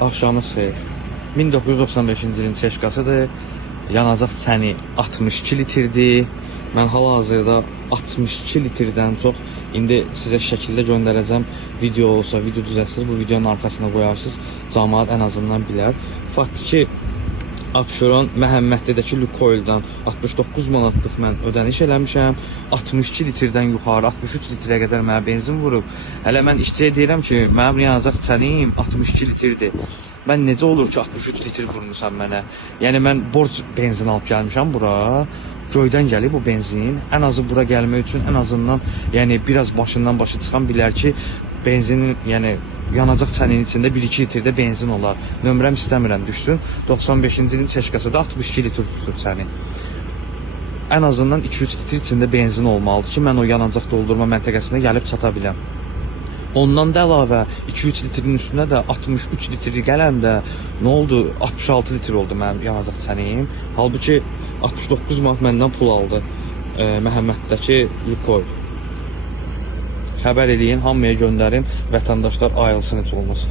Axşamınız xeyir. 1995-ci ilin çeşkasıdır. Yanacaq çəni 62 litrdir. Mən hal-hazırda 62 litrdən çox indi sizə şəkildə göndərəcəm. Video olsa video düzəlsiniz, bu videonun arxasına qoyarsınız. Cəmaət ən azından bilər. Faktı ki, Abşeron Məhəmməddədəki Lukoildən 69 manatlıq mən ödəniş eləmişəm. 62 litrdən yuxarı 63 litrə qədər mənə benzin vurub. Hələ mən işçiyə deyirəm ki, mənim yanacaq çənim 62 litrdir. Mən necə olur ki 63 litr vurmusan mənə? Yəni mən borc benzin alıb gəlmişəm bura. Göydən gəlib bu benzin. Ən azı bura gəlmək üçün ən azından yəni biraz başından başı çıxan bilər ki, benzinin yəni yanacaq çəninin içində 1-2 litrdə benzin olar. Nömrəm istəmirəm düşsün. 95-ci ilin çeşkası da 62 litr tutur çəni. Ən azından 2-3 litr içində benzin olmalıdır ki, mən o yanacaq doldurma məntəqəsinə gəlib çata biləm. Ondan da əlavə 2-3 litrin üstünə də 63 litr gələndə nə oldu? 66 litr oldu mənim yanacaq çənim. Halbuki 69 manat məndən pul aldı Məhəmməddəki Lukoil. Xəbər eləyin, hamıya göndərin, vətəndaşlar ayılsın heç olmasa.